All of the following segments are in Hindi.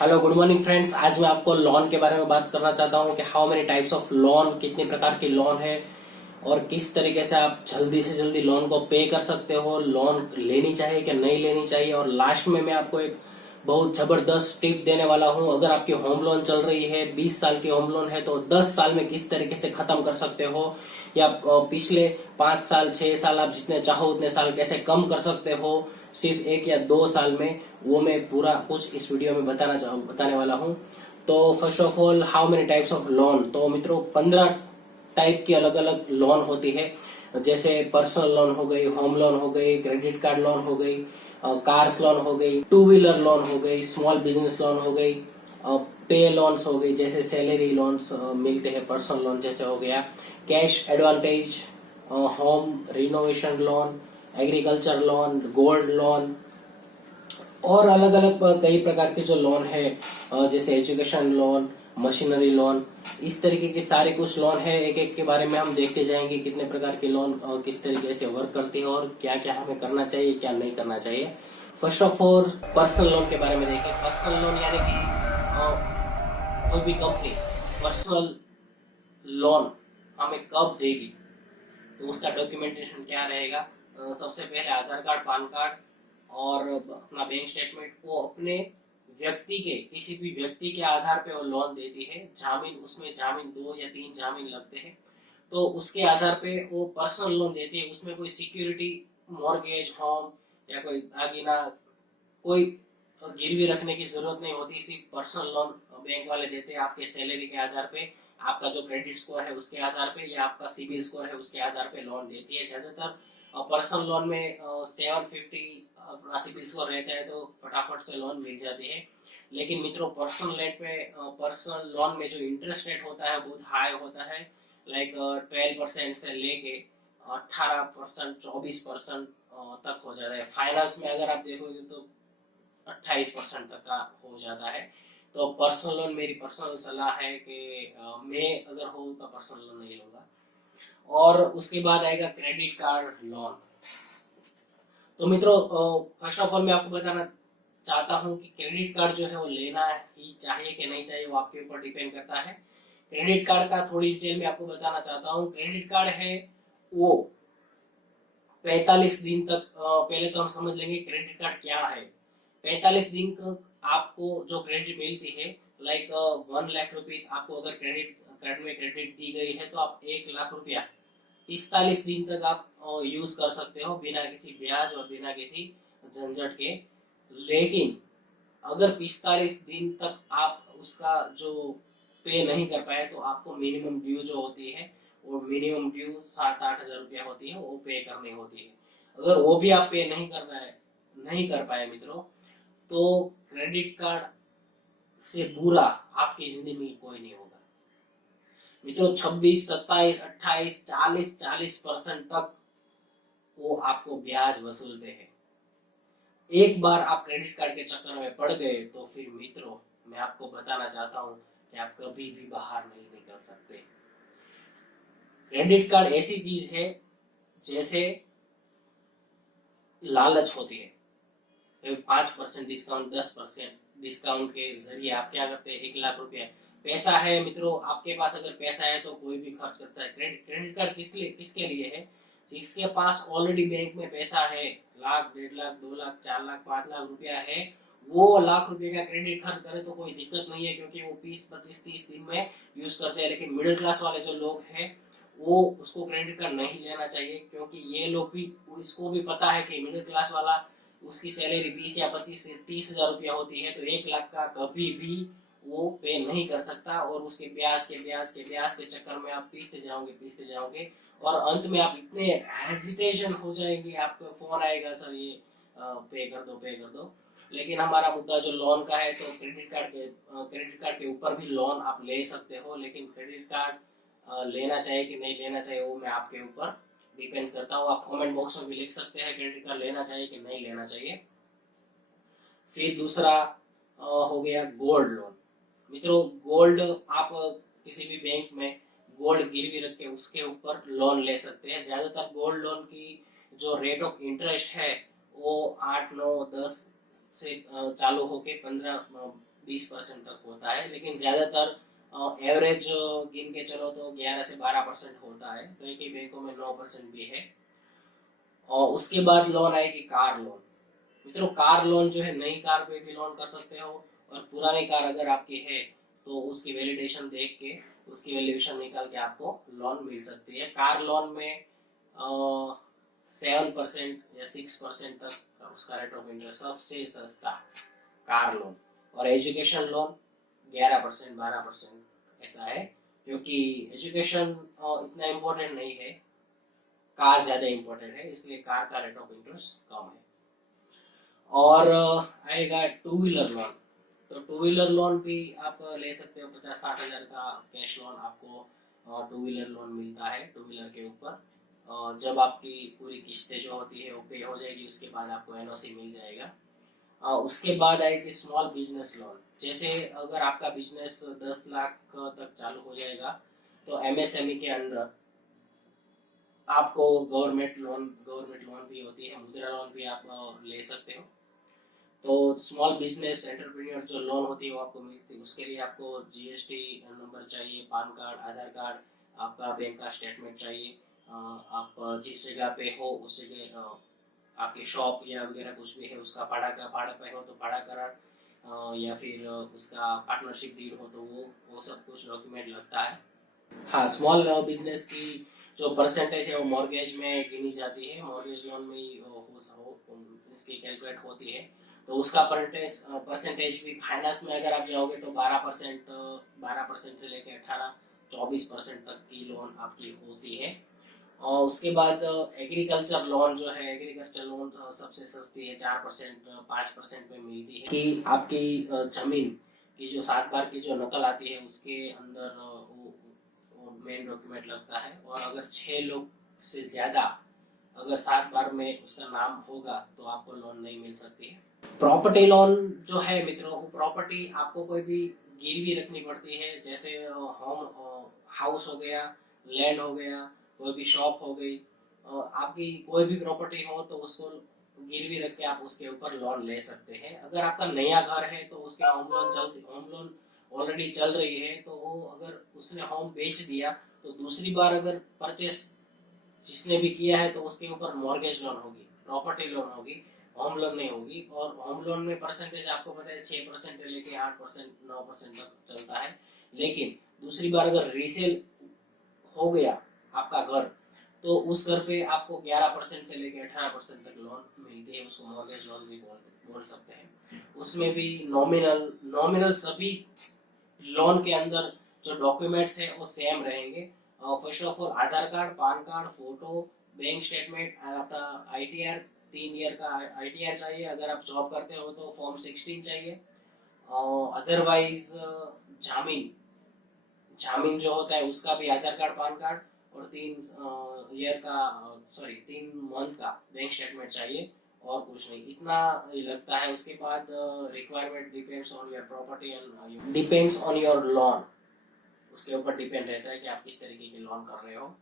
Hello good morning friends. आज मैं आपको लोन के बारे में बात करना चाहता हूं कि how many types of loan, कितने प्रकार की लोन है और किस तरीके से आप जल्दी से जल्दी लोन को पे कर सकते हो, लोन लेनी चाहिए कि नहीं लेनी चाहिए। और लास्ट में मैं आपको एक बहुत जबरदस्त टिप देने वाला हूं। अगर आपकी होम लोन चल रही है, 20 साल की होम लोन है, तो 10 साल में किस तरीके से खत्म कर सकते हो, या पिछले 5 साल 6 साल आप जितने चाहो उतने साल कैसे कम कर सकते हो सिर्फ 1 या 2 साल में, वो मैं पूरा कुछ इस वीडियो में बताने वाला हूँ। तो first of all, how many types of loan. तो मित्रों 15 टाइप की अलग अलग लोन होती है। जैसे पर्सनल लोन हो गई, होम लोन हो गई, क्रेडिट कार्ड लोन हो गई, कार्स लोन हो गई, टू व्हीलर लोन हो गई, स्मॉल बिजनेस लोन हो गई, पे लोन्स हो गई जैसे सैलरी लोन्स मिलते हैं, पर्सनल लोन जैसे हो गया, cash advantage, home renovation loan, agriculture loan, gold loan और अलग अलग कई प्रकार के जो लोन है, जैसे एजुकेशन लोन, मशीनरी लोन, इस तरीके के सारे कुछ लोन है। एक एक के बारे में हम देखते जाएंगे कितने प्रकार के लोन किस तरीके से वर्क करते हैं और क्या क्या हमें करना चाहिए, क्या नहीं करना चाहिए। First of all personal loan के बारे में देखें। पर्सनल लोन यानी कि कोई भी कंपनी पर्सनल लोन हमें कब देगी, तो उसका डॉक्यूमेंटेशन क्या रहेगा। सबसे पहले आधार कार्ड, पैन कार्ड और अपना बैंक स्टेटमेंट। वो अपने व्यक्ति के, किसी भी व्यक्ति के आधार पे वो लोन देती है। जामीन, उसमें जामीन 2 या 3 जामीन लगते हैं, तो उसके आधार पे वो पर्सनल लोन देती है। उसमें कोई सिक्योरिटी, मॉर्गेज, होम या कोई दागीना, कोई गिरवी रखने की जरूरत नहीं होती। सिर्फ पर्सनल लोन बैंक वाले देते हैं आपके सैलरी के आधार पे, आपका जो क्रेडिट स्कोर है उसके आधार पे, या आपका सिबिल स्कोर है उसके आधार पे लोन देती है। ज्यादातर पर्सनल लोन में 750 अपना सिबिल स्कोर रहता है, तो फटाफट से लोन मिल जाती है। लेकिन मित्रों पर्सनल लोन में जो इंटरेस्ट रेट होता है बहुत हाई होता है। लाइक 12% से लेके 18%, 24% तक हो जाता है। फाइनेंस में अगर आप देखोगे तो 28% तक का हो जाता है। तो पर्सनल लोन, मेरी पर्सनल सलाह है कि मैं अगर हो तो पर्सनल लोन नहीं लूंगा। और उसके बाद आएगा क्रेडिट कार्ड लोन। तो मित्रों फर्स्ट ऑफ ऑल मैं आपको बताना चाहता हूं कि क्रेडिट कार्ड जो है वो लेना ही चाहिए कि नहीं चाहिए, वो आपके ऊपर डिपेंड करता है। क्रेडिट कार्ड का थोड़ी डिटेल में आपको बताना चाहता हूँ। क्रेडिट कार्ड है वो 45 दिन तक, पहले तो हम समझ लेंगे क्रेडिट कार्ड क्या है। 45 दिन तक आपको जो क्रेडिट मिलती है, लाइक 1 लाख रुपीज आपको अगर क्रेडिट कार्ड में क्रेडिट दी गई है, तो आप 1 लाख रुपया 45 दिन तक आप यूज कर सकते हो बिना किसी ब्याज और बिना किसी झंझट के। लेकिन अगर 45 दिन तक आप उसका जो पे नहीं कर पाए, तो आपको मिनिमम ड्यू जो होती है, वो मिनिमम ड्यू 7-8 हज़ार रुपया होती है, वो पे करनी होती है। अगर वो भी आप पे नहीं कर पाए मित्रों, तो क्रेडिट कार्ड से बुरा आपकी जिंदगी में कोई नहीं होगा मित्रों। 26, 27, 28, 40% तक वो आपको ब्याज वसूलते हैं। एक बार आप क्रेडिट कार्ड के चक्कर में पड़ गए तो फिर मित्रों मैं आपको बताना चाहता हूं कि आप कभी भी बाहर नहीं निकल सकते। क्रेडिट कार्ड ऐसी चीज है जैसे लालच होती है। 5% डिस्काउंट, 10% डिस्काउंट के जरिए आप क्या करते हैं, 1 लाख रुपया पैसा है मित्रों आपके पास। अगर पैसा है तो कोई भी खर्च करता है। क्रेडिट कार्ड किसके लिए है? जिसके पास ऑलरेडी बैंक में पैसा है, लाख, 1.5 लाख, 2 लाख, 4 लाख, 5 लाख रुपया है, वो लाख रुपए का क्रेडिट खर्च करे तो कोई दिक्कत नहीं है, क्योंकि वो 20, 25, 30 दिन में यूज करते हैं। लेकिन मिडिल क्लास वाले जो लोग हैं, वो उसको क्रेडिट कार्ड नहीं लेना चाहिए, क्योंकि ये लोग भी, इसको भी पता है कि मिडिल क्लास वाला, उसकी सैलरी 20 या 25 से 30 हज़ार रुपया होती है, तो 1 लाख का कभी भी वो पे नहीं कर सकता। और उसके ब्याज के चक्कर में आप पीसते जाओगे और अंत में आप इतने हेजिटेशन हो जाएंगे, आपको फोन आएगा, सर ये पे कर दो। लेकिन हमारा मुद्दा जो लोन का है, तो क्रेडिट कार्ड के ऊपर भी लोन आप ले सकते हो। लेकिन क्रेडिट कार्ड लेना चाहिए कि नहीं लेना चाहिए, वो मैं आपके ऊपर डिपेंड्स करता हूँ। आप कमेंट बॉक्स में भी लिख सकते हैं क्रेडिट कार्ड लेना चाहिए कि नहीं लेना चाहिए। फिर दूसरा हो गया गोल्ड लोन। मित्रों गोल्ड, आप किसी भी बैंक में गोल्ड गिरवी रख के उसके ऊपर लोन ले सकते हैं। ज्यादातर गोल्ड लोन की जो रेट ऑफ इंटरेस्ट है वो 8, 9, 10 से चालू होके 15, 20% तक होता है, लेकिन ज़्यादातर एवरेज गिन के चलो तो 11 से 12% होता है। कई कई बैंकों में 9% भी है। और उसके बाद लोन आएगी कार लोन। मित्रों, कार लोन जो है, नई कार पे भी लोन कर सकते हो, और पुरानी कार अगर आपकी है तो उसकी वैलिडेशन देख के, उसकी वैल्यूएशन निकाल के आपको लोन मिल सकती है। कार लोन में 7% या 6% तक उसका रेट ऑफ इंटरेस्ट, सबसे सस्ता कार लोन। और एजुकेशन लोन 11% 12% ऐसा है, क्योंकि एजुकेशन इतना इम्पोर्टेंट नहीं है, कार ज़्यादा इम्पोर्टेंट है, इसलिए कार का रेट ऑफ इंटरेस्ट कम है। और आएगा टू व्हीलर लोन। तो टू व्हीलर लोन भी आप ले सकते हो, 50-60 हज़ार का कैश लोन आपको टू व्हीलर लोन मिलता है टू व्हीलर के ऊपर। जब आपकी पूरी किस्तें जो होती है वो पे हो जाएगी, उसके बाद आपको एनओसी मिल जाएगा। उसके बाद आएगी स्मॉल बिजनेस लोन। जैसे अगर आपका बिजनेस 10 लाख तक चालू हो जाएगा तो एमएसएमई के अंदर आपको गवर्नमेंट लोन भी होती है, मुद्रा लोन भी आप ले सकते हो। तो स्मॉल बिजनेस एंटरप्रेन्योर जो लोन होती है वो आपको मिलती है। उसके लिए आपको जीएसटी नंबर चाहिए, पान कार्ड, आधार कार्ड, आपका बैंक का स्टेटमेंट चाहिए। आप जिस जगह पे हो उस जगह आपकी शॉप या वगैरह कुछ भी है उसका भाड़ा पे हो तो भाड़ा करार, या फिर उसका पार्टनरशिप डीड हो तो वो सब कुछ डॉक्यूमेंट लगता है। हाँ, स्मॉल बिजनेस की जो परसेंटेज है वो मॉर्गेज में गिनी जाती है, मॉर्गेज लोन में ही इसकी कैलकुलेट होती है। तो उसका परसेंटेज भी फाइनेंस में अगर आप जाओगे तो 12% से लेकर 18-24% तक की लोन आपकी होती है। और उसके बाद एग्रीकल्चर लोन जो है, एग्रीकल्चर लोन सबसे सस्ती है, 4% 5% में मिलती है। कि आपकी जमीन की जो 7 बार की जो नकल आती है उसके अंदर वो मेन डॉक्यूमेंट लगता है। और अगर 6 लोग से ज्यादा अगर 7 बार में उसका नाम होगा तो आपको लोन नहीं मिल सकती है। प्रॉपर्टी लोन जो है मित्रों, वो प्रॉपर्टी आपको कोई भी गिरवी रखनी पड़ती है, जैसे हाउस हो गया, लैंड हो गया, कोई भी शॉप हो गई, आपकी कोई भी प्रॉपर्टी हो तो उसको गिरवी रख के आप उसके ऊपर लोन ले सकते हैं। अगर आपका नया घर है तो उसके होम लोन ऑलरेडी चल रही है, तो वो अगर उसने होम बेच दिया तो दूसरी बार अगर परचेस जिसने भी किया है तो उसके ऊपर मॉर्गेज लोन होगी, प्रॉपर्टी लोन होगी, होम लोन नहीं होगी। और होम लोन में परसेंटेज आपको पता है 6% से लेके 8% 9% तक चलता है। लेकिन दूसरी बार अगर रीसेल हो गया आपका घर तो उस घर पे आपको 11% से लेके 18% तक लोन मिलती है, उसको मॉर्गेज लोन भी बोल सकते हैं। उसमें भी नॉमिनल सभी लोन के अंदर जो डॉक्यूमेंट्स है वो सेम रहेंगे। First of all Aadhaar card, PAN card, photo, bank statement, आपका आईटीआर, 3 ईयर का आईटीआर चाहिए। अगर आप जॉब करते हो तो फॉर्म 16 चाहिए। अदरवाइज जामीन जो होता है उसका भी आधार कार्ड, पान कार्ड, और 3 मंथ का बैंक स्टेटमेंट चाहिए, और कुछ नहीं, इतना ही लगता है। उसके बाद requirement depends on your property and depends on your loan, उसके ऊपर डिपेंड रहता है कि आप किस तरीके के लोन कर रहे हो।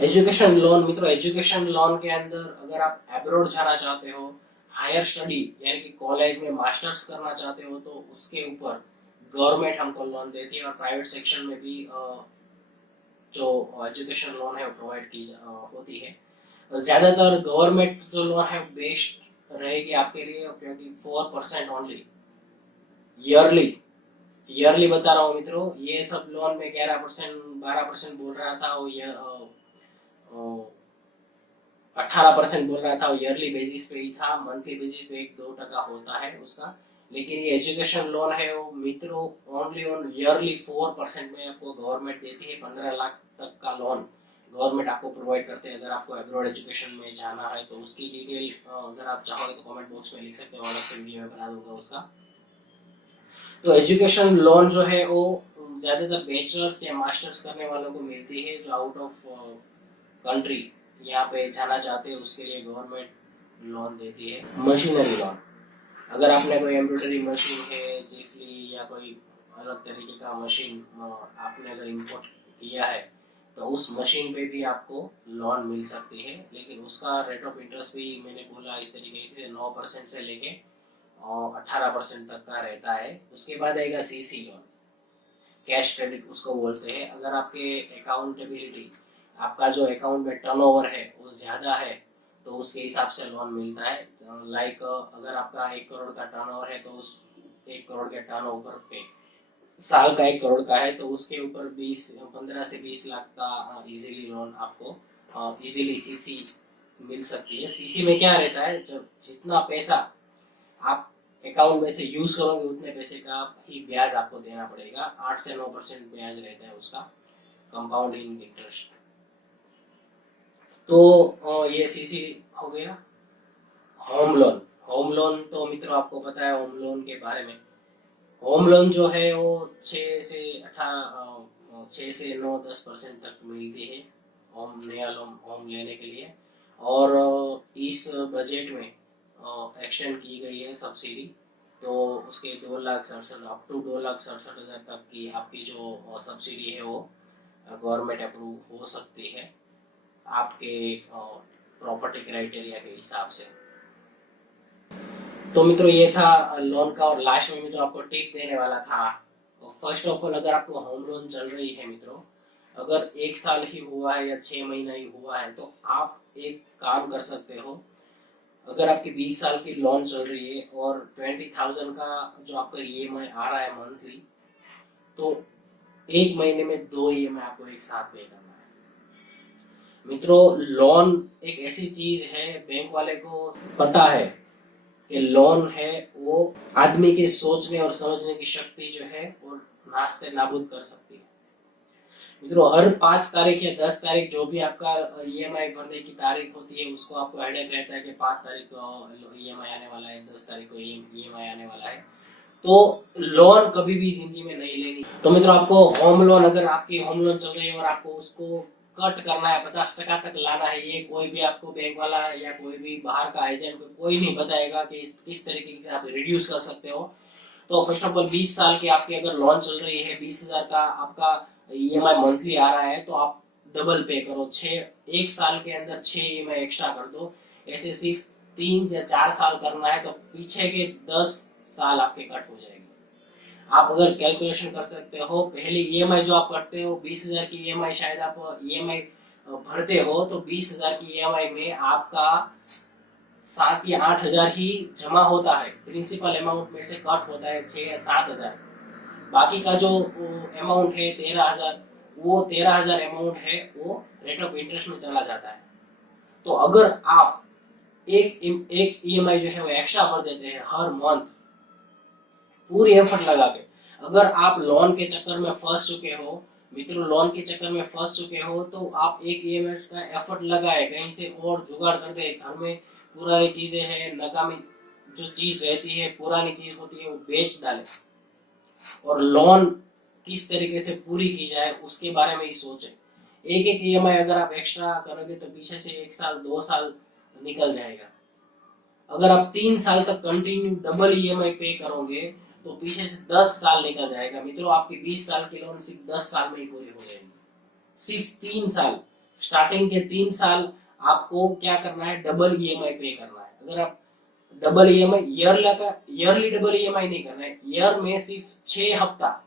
एजुकेशन लोन मित्रों, एजुकेशन लोन के अंदर अगर आप एब्रॉड जाना चाहते हो, हायर स्टडी यानी कि कॉलेज में मास्टर्स करना चाहते हो, तो उसके ऊपर गवर्नमेंट हमको लोन देती है। और प्राइवेट सेक्शन में भी जो एजुकेशन लोन है वो प्रोवाइड की होती है। ज्यादातर गवर्नमेंट जो लोन है बेस्ट रहेगी आपके लिए, क्योंकि 4% ओनली ईयरली बता रहा हूँ मित्रों। ये सब लोन में 11% 12% बोल रहा था, वो ये 18% बोल रहा था, वो ईयरली बेसिस पे ही था, मंथली बेसिस पे 1-2% होता है उसका। लेकिन ये एजुकेशन लोन है वो मित्रों ओनली ऑन ईयरली 4% में आपको गवर्नमेंट देती है। 15 लाख तक का लोन गवर्नमेंट आपको प्रोवाइड करते हैं। अगर आपको अब्रॉड एजुकेशन में जाना है तो उसकी डिटेल अगर आप चाहोगे तो कमेंट बॉक्स में लिख सकते हो, अलग से वीडियो में बना दूंगा उसका। तो एजुकेशन लोन जो है वो ज्यादातर बैचलर्स या मास्टर्स करने वालों को मिलती है, जो आउट ऑफ कंट्री यहाँ पे जाना चाहते हैं, उसके लिए गवर्नमेंट लोन देती है। मशीनरी लोन, अगर आपने कोई एम्ब्रॉयडरी मशीन है, जिफली या कोई अलग तरीके का मशीन आपने अगर इंपोर्ट किया है तो उस मशीन पे भी आपको लोन मिल सकती है। लेकिन उसका रेट ऑफ इंटरेस्ट भी मैंने बोला इस तरीके से 9% से लेके 18% तक का रहता है। उसके बाद आएगा सीसी लोन, कैश क्रेडिट उसको बोलते हैं। अगर आपके अकाउंटेबिलिटी, आपका जो अकाउंट में टर्नओवर है वो ज़्यादा है तो उसके हिसाब से लोन मिलता है। लाइक अगर आपका 1 करोड़ का टर्नओवर है तो उस 1 करोड़ के टर्नओवर पे साल का 1 करोड़ का है तो उसके ऊपर 15 से 20 लाख का इजीली लोन आपको इजीली सीसी मिल सकती है। सीसी में क्या रहता है, जब जितना पैसा आप अकाउंट में से यूज करोगे उतने पैसे का ही ब्याज आपको देना पड़ेगा। 8 से 9% ब्याज रहता है उसका, कंपाउंडिंग इंटरेस्ट। तो ये सीसी हो गया। होम लोन, होम लोन तो मित्रों आपको पता है होम लोन के बारे में। होम लोन जो है वो 6 से 9-10% तक मिलती है होम, नया लोन होम लेने के लिए। और इस बजट में एक्शन की गई है सब्सिडी, तो उसके 2,67,000 अप टू 2,67,000 तक की आपकी जो सब्सिडी है वो गवर्नमेंट अप्रूव हो सकती है आपके प्रॉपर्टी क्राइटेरिया के हिसाब से। तो मित्रों ये था लोन का। और लास्ट में जो आपको टिप देने वाला था, फर्स्ट ऑफ ऑल अगर आपको होम लोन चल रही है मित्रों, अगर 1 साल ही हुआ है या 6 महीना ही हुआ है तो आप एक काम कर सकते हो। अगर आपकी 20 साल की लोन चल रही है और 20,000 का जो आपका ईएमआई आ रहा है मंथली, तो 1 महीने में 2 ईएमआई आपको एक साथ पे करना है। मित्रों लोन एक ऐसी चीज है, बैंक वाले को पता है कि लोन है वो आदमी के सोचने और समझने की शक्ति जो है वो नास्ते नाबूद कर सकती है। मित्रों हर 5 तारीख या 10 तारीख जो भी आपका ईएमआई भरने की तारीख होती है उसको आपको हेडेक रहता है कि 5 तारीख को ईएमआई आने वाला है, 10 तारीख को ईएमआई आने वाला है। तो लोन कभी भी जिंदगी में नहीं लेनी। तो मित्रों आपको होम लोन, अगर आपकी होम लोन चल रही है और आपको उसको कट करना है, 50% तक लाना है, ये कोई भी आपको बैंक वाला या कोई भी बाहर का एजेंट कोई नहीं बताएगा कि किस तरीके से आप रिड्यूस कर सकते हो। तो फर्स्ट ऑफ ऑल 20 साल की आपकी अगर लोन चल रही है, 20,000 का आपका ईएमआई मंथली आ रहा है तो आप डबल पे करो, 1 साल के अंदर 6 ईएमआई एक्स्ट्रा कर दो। ऐसे सिर्फ 3 या 4 साल करना है तो पीछे के 10 साल आपके कट हो जाएंगे। आप अगर कैलकुलेशन कर सकते हो, पहली ईएमआई जो आप करते हो 20,000 की ईएमआई, शायद आप ईएमआई भरते हो तो 20,000 की ईएमआई में आपका 7 या 8,000 ही जमा होता है, प्रिंसिपल अमाउंट में से कट होता है 6 या 7,000। बाकी का जो अमाउंट है 13,000, वो 13,000 अमाउंट है वो रेट ऑफ इंटरेस्ट में चला जाता है। तो अगर आप एक ईएमआई जो है वो एक्स्ट्रा भर देते हैं हर मंथ पूरी एफर्ट लगा के, अगर आप लोन के चक्कर में फंस चुके हो मित्रों, लोन के चक्कर में फंस चुके हो तो आप एक ईएमआई का एफर्ट लगाए, कहीं से और जुगाड़ कर दे, घर में पुरानी चीजें हैं, नकामी जो चीज रहती है, पुरानी चीज होती है वो बेच डाले और लोन किस तरीके से पूरी की जाए उसके बारे में ही सोचे। एक ईएमआई अगर आप एक्स्ट्रा करोगे तो पीछे से 1 साल 2 साल निकल जाएगा। अगर आप 3 साल तक कंटिन्यू डबल ईएमआई पे करोगे तो पीछे से 10 साल निकल जाएगा। मित्रों आपकी 20 साल की लोन सिर्फ 10 साल में ही पूरी हो जाएगी। सिर्फ 3 साल, स्टार्टिंग के 3 साल आपको क्या करना है, डबल ईएमआई पे करना है। अगर आप double EMI yearly double EMI नहीं करना है, ईयर में सिर्फ 6 हफ्ता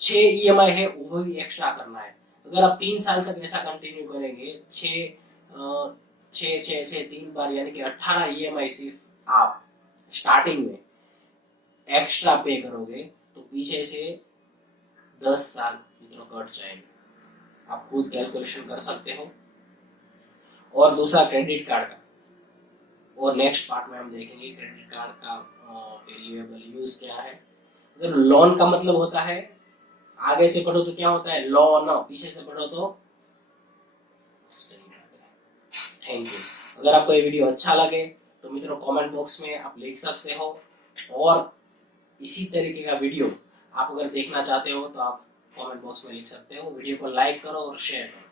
6 ईएमआई है वो भी एक्स्ट्रा करना है। अगर आप 3 साल तक ऐसा कंटिन्यू करेंगे, 3 बार यानी कि 18 ईएमआई सिर्फ आप स्टार्टिंग में एक्स्ट्रा पे करोगे तो पीछे से 10 साल मित्रों कट जाएंगे। आप खुद कैलकुलेशन कर सकते हो। और दूसरा क्रेडिट कार्ड का, और नेक्स्ट पार्ट में हम देखेंगे क्रेडिट कार्ड का वैल्यूएबल यूज क्या है। अगर लोन का मतलब होता है, आगे से पढ़ो तो क्या होता है लोन, पीछे से पढ़ो तो सही बात है। Thank you. अगर आपको ये वीडियो अच्छा लगे तो मित्रों कमेंट बॉक्स में आप लिख सकते हो, और इसी तरीके का वीडियो आप अगर देखना चाहते हो तो आप कमेंट बॉक्स में लिख सकते हो। वीडियो को लाइक करो और शेयर करो।